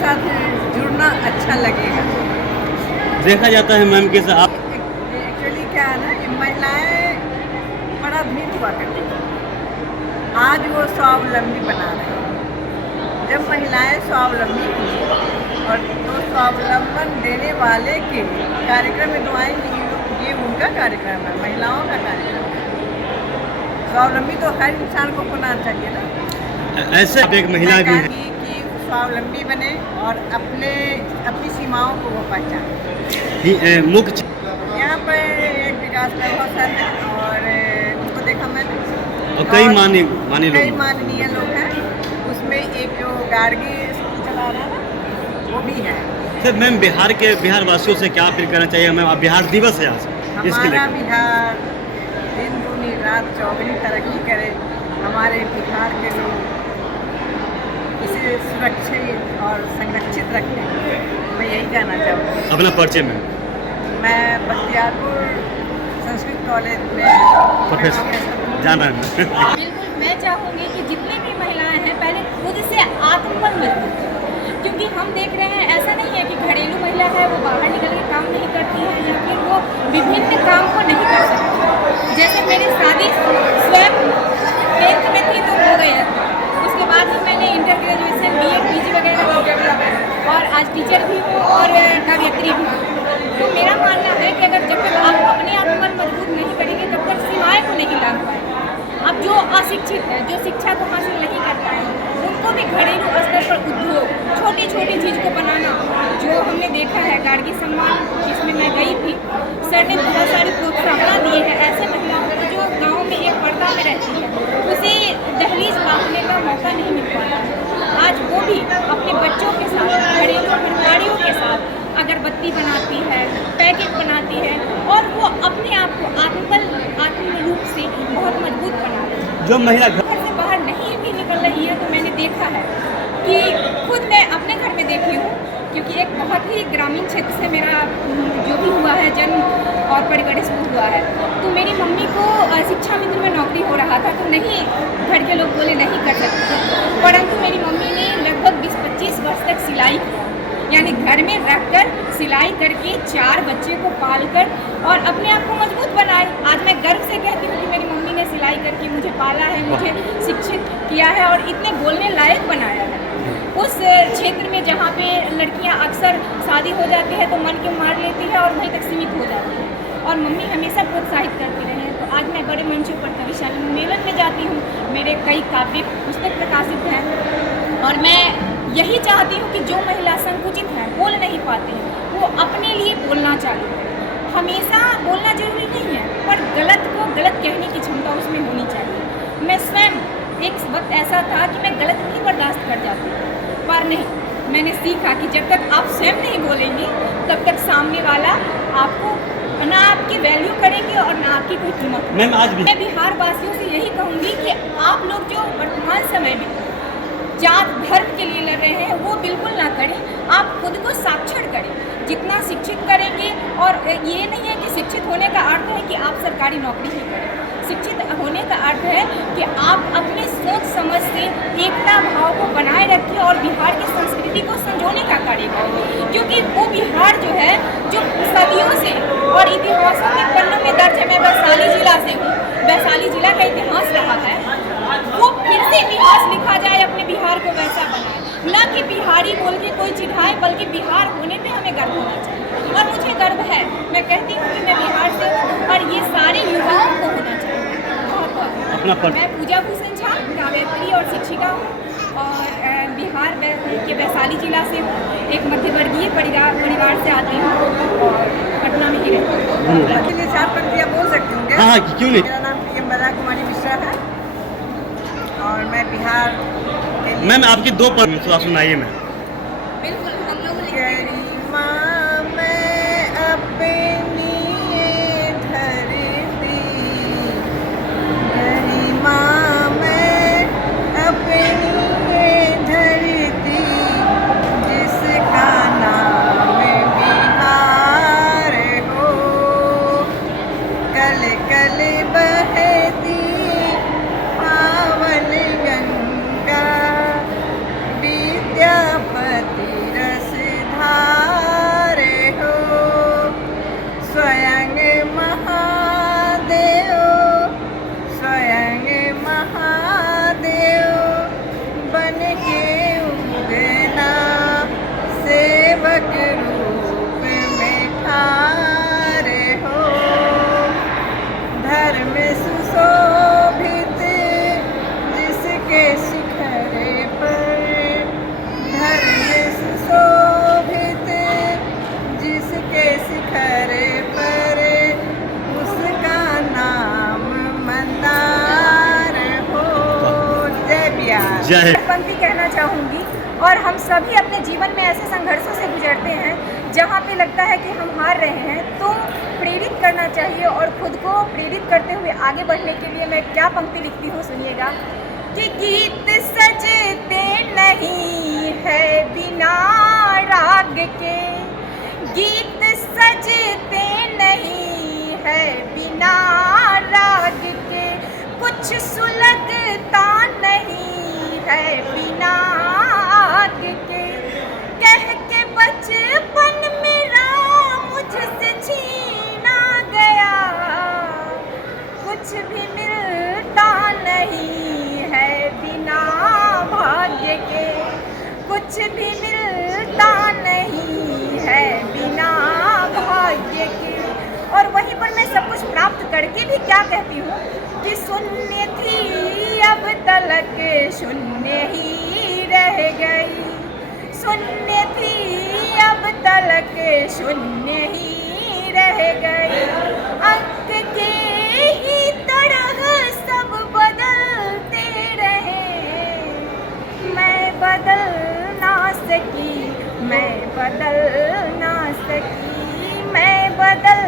साथ जुड़ना अच्छा लगेगा। देखा जाता है मैम के साथ आप एक्चुअली क्या है ना, ये महिलाएं बड़ा भीड़ हुआ करती थी, आज वो स्वावलंबी बना रहे हैं। जब महिलाएं स्वावलंबी हुई और तो स्वावलंबन देने वाले के कार्यक्रम में दुआएं ये उनका कार्यक्रम है, महिलाओं का कार्यक्रम है। स्वावलंबी तो हर इंसान को होना चाहिए ना। ऐसे एक महिला भी है कि स्वावलंबी बने और अपनी सीमाओं को वो पहचाने। मुख्य यहाँ पर एक विकास बहुत सर है और उनको देखा मैंने, और कई माननीय कई लोग माननीय लोग हैं। उसमें एक जो गार्गी स्कूल चला रहा है ना, वो भी है। सर मैम बिहार वासियों से क्या अपील करना चाहिए मैम? अब बिहार दिवस है आज, इसके हमारा लिए बिहार दिन दूनी रात चौगुनी तरक्की करे। हमारे बिहार के लोग इसे सुरक्षित और संरक्षित रखें। मैं यही कहना चाहूँगी। अपना परिचय में मैं बख्तियारपुर संस्कृत कॉलेज में प्रोफेसर जाना है बिल्कुल, मैं चाहूँगी कि जितनी भी महिलाएं हैं पहले खुद से आत्मबल मजबूत करें, क्योंकि हम देख रहे हैं ऐसा नहीं है कि घरेलू महिला है वो बाहर निकल के काम नहीं करती है या फिर वो विभिन्न काम को नहीं कर सकती। जैसे मेरी शादी स्वयं 10th में थी तो हो गया था, उसके बाद ही मैंने इंटर ग्रेजुएशन BEd PG वगैरह किया और आज टीचर भी हूँ और कवियत्री भी हूँ। तो मेरा मानना है कि अगर जब तक आप अपने आत्मबल मजबूत नहीं करेंगे तब तक सीमाएँ को नहीं लांघ पाएंगे। अब जो अशिक्षित है, जो शिक्षा को हासिल नहीं कर पाए, उनको भी घरेलू स्तर पर उद्योग छोटी छोटी चीज़ को बनाना, जो हमने देखा है गार्गी सम्मान जिसमें मैं गई थी, सर ने बहुत सारे प्रोत्साहन दिए हैं ऐसे महिलाओं को जो गाँव में एक पर्दा में रहती है, उसे दहलीज मांगने का मौका नहीं मिल पाता। आज वो भी अपने बच्चों के साथ, घरेलू कर्मचारियों के साथ अगरबत्ती बनाती है, पैकेट बनाती है और वो अपने आप को आत्म रूप से बहुत मजबूत बना रही है। जो महिला घर से बाहर नहीं भी निकल रही है तो मैंने देखा है कि खुद मैं अपने घर में देखी हूँ, क्योंकि एक बहुत ही ग्रामीण क्षेत्र से मेरा जो भी हुआ है जन्म और परिवरिश हुआ है, तो मेरी मम्मी को शिक्षा मित्र में नौकरी हो रहा था तो नहीं, घर के लोग बोले नहीं कर सकते, परंतु मेरी मम्मी ने लगभग 20-25 वर्ष तक सिलाई की, यानी घर में रखकर सिलाई करके 4 बच्चे को पालकर और अपने आप को मजबूत बनाए। आज मैं गर्व से कहती हूँ कि मेरी मम्मी ने सिलाई करके मुझे पाला है, मुझे शिक्षित किया है और इतने बोलने लायक बनाया है। उस क्षेत्र में जहाँ पे लड़कियाँ अक्सर शादी हो जाती है तो मन के मार लेती है और वहीं तक सीमित हो जाती है और मम्मी हमेशा प्रोत्साहित करती रहे हैं। तो आज मैं बड़े मंचों पर कविशाला सम्मेलन में जाती हूँ, मेरे कई काव्य पुस्तक प्रकाशित हैं और मैं यही चाहती हूँ कि जो महिला संकुचित हैं, बोल नहीं पाती हैं, वो अपने लिए बोलना चालू करें। हमेशा बोलना जरूरी नहीं है, पर गलत को गलत कहने की क्षमता उसमें होनी चाहिए। मैं स्वयं एक वक्त ऐसा था कि मैं गलत नहीं बर्दाश्त कर जाती, पर नहीं, मैंने सीखा कि जब तक आप स्वयं नहीं बोलेंगी तब तक सामने वाला आपको ना आपकी वैल्यू करेंगे और ना आपकी कोई कीमत। मैम आज भी मैं बिहार वासियों से यही कहूँगी कि आप लोग जो वर्तमान समय में जात धर्म के लिए लड़ रहे हैं वो बिल्कुल ना करें, आप खुद को साक्षर करें। जितना शिक्षित करेंगे, और ये नहीं है कि शिक्षित होने का अर्थ है कि आप सरकारी नौकरी ही करें, शिक्षित होने का अर्थ है कि आप अपने सोच समझ से एकता भाव को बनाए रखें और बिहार की संस्कृति को संजोने का कार्य करें, क्योंकि वो बिहार जो है जो सदियों से और इतिहासों के पन्नों में दर्ज है। मैं वैशाली जिला से हूँ, वैशाली जिला का इतिहास रहा है, वो फिर से इतिहास लिखा जाए, अपने बिहार को वैसा बनाए, न कि बिहारी बोल के कोई चिढ़ाए, बल्कि बिहार होने पे हमें गर्व होना चाहिए और मुझे गर्व है। मैं कहती हूँ कि मैं बिहार से हूँ और ये सारे युवाओं को होना चाहिए। बहुत मैं पूजा भूषण झा, कवियत्री और शिक्षिका हूँ और बिहार के वैशाली जिला से हूँ, एक मध्यवर्गीय परिवार से आती हूँ और पटना में ही रहती हूँ। के लिए 4 पंक्तियाँ बोल सकती हूँ क्या? हाँ, क्यों नहीं। मेरा नाम प्रियंवदा कुमारी मिश्रा है और मैं बिहार के लिए मैम आपकी 2 पद सुनाइए मैम। बिल्कुल, हम लोग गरिमा में अपनी ये धरती, गरिमा में अपनी ये धरती, जिसका नाम बिहार हो, कल कल बहती पावन गंगा, विद्यापति जाए। पंक्ति कहना चाहूँगी, और हम सभी अपने जीवन में ऐसे संघर्षों से गुजरते हैं जहाँ पे लगता है कि हम हार रहे हैं, तो प्रेरित करना चाहिए और खुद को प्रेरित करते हुए आगे बढ़ने के लिए मैं क्या पंक्ति लिखती हूँ, सुनिएगा कि गीत सजते नहीं है बिना राग के, गीत सजते नहीं है बिना राग के, कुछ सुलगता नहीं है बिना आग के, कह के बचपन मेरा मुझसे छीना गया, कुछ भी मिलता नहीं है बिना भाग्य के, कुछ भी मिलता नहीं है बिना भाग्य के। और वहीं पर मैं सब कुछ प्राप्त करके भी क्या कहती हूँ कि शून्य थी अब तलक शून्य ही रह गई, शून्य थी अब तलक शून्य ही रह गई, अंक के ही तरह सब बदलते रहे, मैं बदल ना सकी, मैं बदल ना सकी, मैं बदल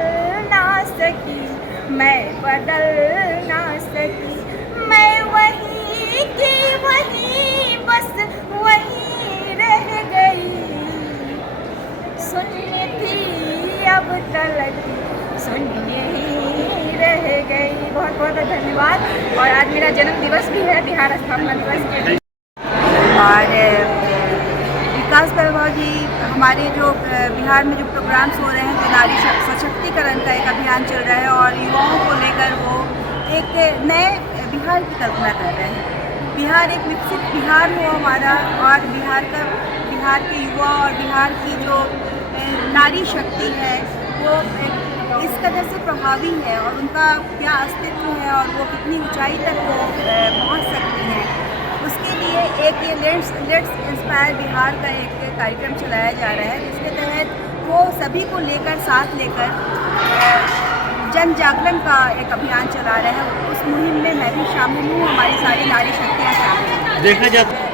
ना सकी, मैं बदल ना सकी, मैं वहीं की वहीं बस वहीं रह गई, शून्य थी अब तलक शून्य ही रह गई। बहुत बहुत धन्यवाद। और आज मेरा जन्म दिवस भी है, बिहार स्थापना दिवस के दिन। और विकास वैभव जी, हमारे जो बिहार में जो प्रोग्राम्स हो रहे हैं, जो नारी सशक्तिकरण का एक अभियान चल रहा है और युवाओं को लेकर वो एक नए बिहार की कल्पना कर रहे हैं। बिहार एक विकसित बिहार हो हमारा, और बिहार के युवा और बिहार की जो नारी शक्ति है वो इस कदर से प्रभावी है और उनका क्या अस्तित्व है और वो कितनी ऊंचाई तक वो पहुंच सकती हैं, उसके लिए एक ये लेट्स इंस्पायर बिहार का एक कार्यक्रम चलाया जा रहा है, जिसके तहत वो सभी को लेकर साथ लेकर जन जागरण का एक अभियान चला रहे हैं। उस मुहिम में मैं भी शामिल हूँ, हमारी सारी नारी शक्तियाँ शामिल हैं। देखा जाए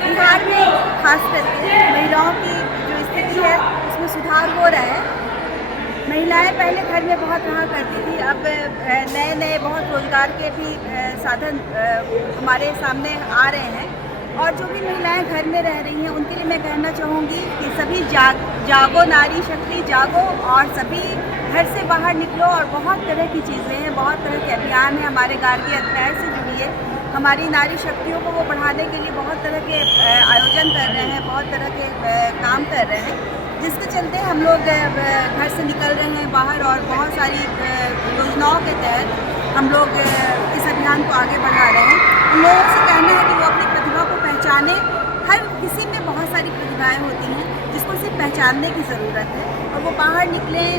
बिहार में खास करके महिलाओं की जो स्थिति है उसमें सुधार हो रहा है। महिलाएं पहले घर में बहुत रहा करती थी, अब नए नए बहुत रोजगार के भी साधन हमारे सामने आ रहे हैं, और जो भी महिलाएं घर में रह रही हैं उनके लिए मैं कहना चाहूँगी कि सभी जागो, नारी शक्ति जागो, और सभी घर से बाहर निकलो। और बहुत तरह की चीज़ें हैं, बहुत तरह के अभियान हैं, हमारे गार्गी अध्याय से जुड़िए, हमारी नारी शक्तियों को वो बढ़ाने के लिए बहुत तरह के आयोजन कर रहे हैं, बहुत तरह के काम कर रहे हैं, जिसके चलते हम लोग घर से निकल रहे हैं बाहर, और बहुत सारी योजनाओं के तहत हम लोग इस अभियान को आगे बढ़ा रहे हैं। उन लोगों से कहना है कि वो अपनी प्रतिभा को पहचाने। हर किसी में बहुत सारी प्रतिभाएं होती हैं जिसको सिर्फ पहचानने की ज़रूरत है, और वो बाहर निकलें,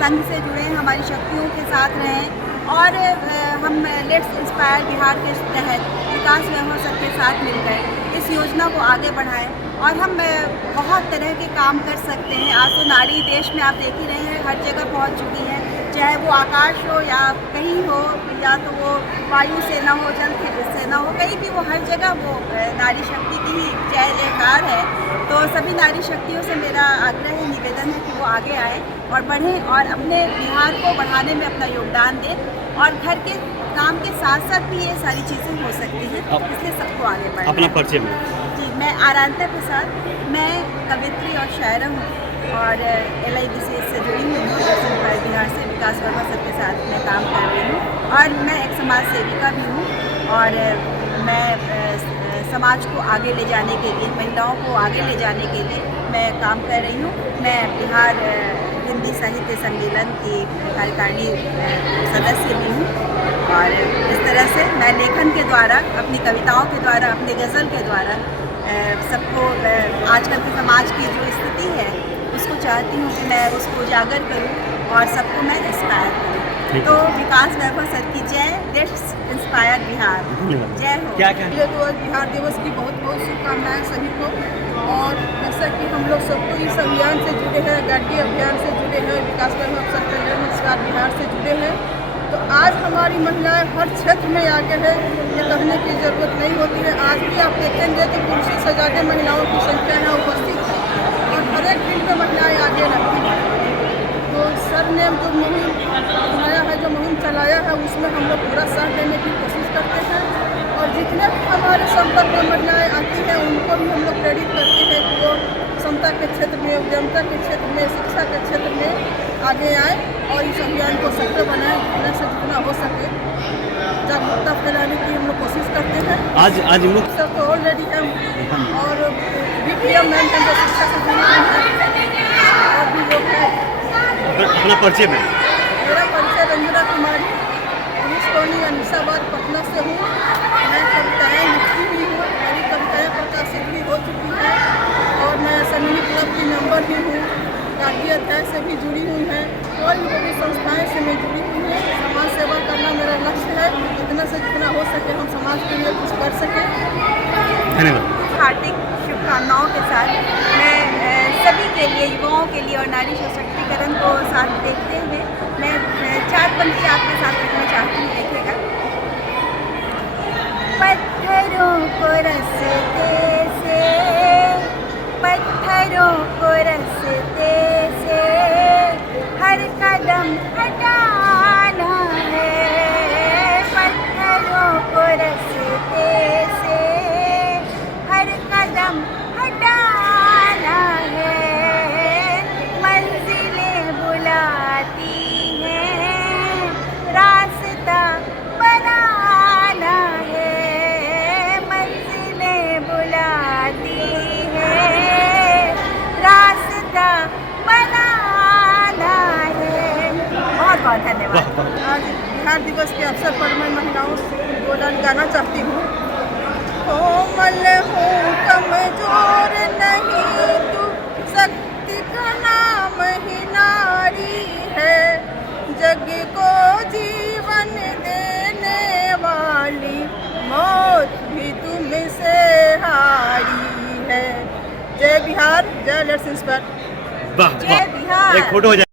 संघ से जुड़ें, हमारी शक्तियों के साथ रहें, और हम लेट्स इंस्पायर बिहार के तहत विकास वैभव सर के साथ मिलकर इस योजना को आगे बढ़ाएं। और हम बहुत तरह के काम कर सकते हैं। आज तो नारी देश में आप देख ही रहे हैं हर जगह पहुंच चुकी है, चाहे वो आकाश हो या कहीं हो, या तो वो वायु सेना हो, जल सेना हो, कहीं भी वो हर जगह वो नारी शक्ति की ही जय जयकार है। तो सभी नारी शक्तियों से मेरा आग्रह है, निवेदन है कि वो आगे आए और बढ़ें और अपने बिहार को बढ़ाने में अपना योगदान दें, और घर के काम के साथ साथ भी ये सारी चीज़ें हो सकती हैं, इसलिए सबको आगे बढ़ना। अपना परिचय में जी, मैं आरांता प्रसाद, मैं कवित्री और शायरा हूँ, और LIBC से जुड़ी हुई हूँ, बिहार से विकास वर्मा सर के साथ मैं काम कर रही हूँ, और मैं एक समाज सेविका भी हूँ, और मैं समाज को आगे ले जाने के लिए, महिलाओं को आगे ले जाने के लिए मैं काम कर रही हूँ। मैं बिहार हिंदी साहित्य सम्मेलन की कार्यकारिणी सदस्य भी हूँ, और इस तरह से मैं लेखन के द्वारा, अपनी कविताओं के द्वारा, अपने गज़ल के द्वारा सबको, आजकल के समाज की जो स्थिति है उसको चाहती हूँ कि मैं उसको उजागर करूँ और सबको मैं इंस्पायर करूँ। तो विकास वैभव सर की जय, लेट्स इंस्पायर बिहार, जय हो। क्या तो बिहार दिवस की बहुत बहुत शुभकामनाएं सभी को। और जैसा कि हम लोग सबको इस अभियान से जुड़े हैं, गार्गी अभियान से जुड़े हैं, विकास वैभव सर कल्याण रोजगार बिहार से जुड़े हैं, तो आज हमारी महिलाएं हर क्षेत्र में आगे है, ये कहने की ज़रूरत नहीं होती है। आज भी आप देखेंगे कि पुरुषों से ज़्यादा महिलाओं की संख्या है उपस्थित है और हर एक फील्ड में महिलाएं आगे रहती हैं। तो सर ने जो मुहिम बनाया है, जो मुहिम चलाया है, उसमें हम लोग पूरा साथ देने की कोशिश करते हैं और जितने भी हमारे संपर्क में महिलाएं आती हैं उनको भी हम लोग प्रेरित करते हैं कि वो समता के क्षेत्र में, उद्यमता के क्षेत्र में, शिक्षा के क्षेत्र में आगे आए और इस अभियान को सफल बनाएं। जितना से जितना हो सके जागरूकता फैलाने की हम लोग कोशिश करते हैं। आज मुख्य सब तो ऑलरेडी है और BPM मैम है जो शिक्षा से जुड़ी हुई है और भी लोग हैं। अपना परिचय में मेरा परिचय रंजना कुमारी, पुलिस कॉलोनी अनिसाबाद पटना से हूँ। मैं कविताएँ लिखती भी हूँ, मेरी कविताएँ प्रकाशित भी हो चुकी हैं और मैं सैनिक क्लब की मेंबर भी हूँ, राज्य अध्याय से भी जुड़ी हुई हैं और भी संस्थाएँ से मैं जुड़ी हुई हूँ। समाज सेवा करना मेरा लक्ष्य है, जितना से जितना हो सके हम समाज के लिए कुछ कर सकें। धन्यवाद। हार्दिक शुभकामनाओं के साथ मैं सभी के लिए, युवाओं के लिए और नारी सशक्तिकरण को साथ देखते हुए मैं 4 पंक्ति आपके साथ रखना चाहती हूँ। देखिएगा। पत्थरों को रस्ते से, पत्थरों को रस्ते से हर कदम हटाना है। पत्थरों को रस्ते से हर कदम हटाना है। मंजिलें बुलाती हैं, रास्ता बनाना है। मंजिलें बुलाती हैं, रास्ता बनाना है। बहुत बहुत धन्यवाद। आज बिहार दिवस के अवसर पर मैं महिलाओं से गाना चाहती हूँ। कोमल हूँ कमजोर नहीं तू, शक्ति का नाम ही नारी है। जग को जीवन देने वाली मौत भी तुमसे हारी है। जय बिहार, जय लेट्स इंस्पायर। वाह जय बिहार। एक फोटो हो जाए।